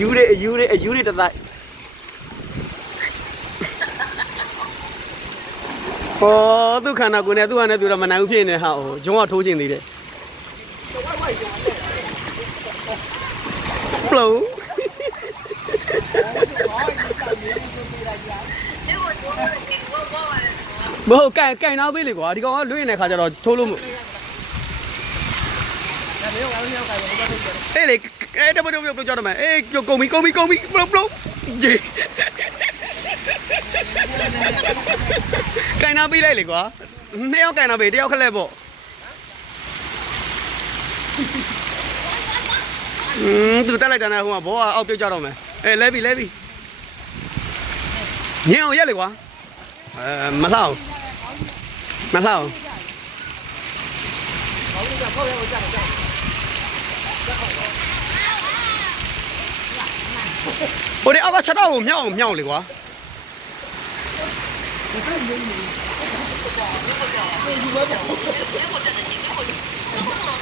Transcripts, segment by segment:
ယူတွေတသက်ဟောသူခန္ဓာကိုယ်နဲ့သူ့ဟာနဲ့သူတော့မနိုင်ဘူးဖြစ်နေဟာဟိုဂျုံကထိုးချင်သေးတယ်ပလုံဘောကန်နောက်ပေးလေကွာဒီကောင်ကလွင့်နေတဲ့ခါကျတော့ထိုးလို့အေးလေအဲ့တမတို့ပြောကြတော့မယ်အေးကုန်ပြီပလုံဂျေကန်နောက်ပေးလိုက်လေကွာနှစ်ယောက်ကန်နောက်ပေးတယောက်ခလက်ပေါ့သူတက်လိုက်တာနဲ့ဟိုကဘောကအောက်ပြုတ်ကြတော့မယ်အေးလဲပြီညင်အောင်ရက်လေကွာမလှအောင်ဟိုဒီအောက်ကချက်တော့ကိုမြောက်လေကွာ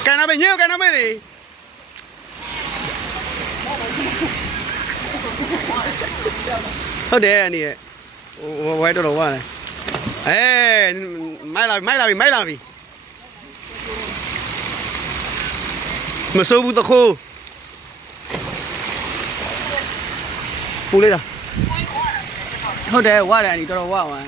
ကန်နာပဲညင်ကန်နာပဲလေဟုတ်တယ်အနေနဲ့ဝဲတော့ဝါတယ်မိုက်လာပြီမစိုးဘူးတခိုးပူလေးလားဟုတ်တယ်ဝါတယ်အနေတော်ဝါဝါ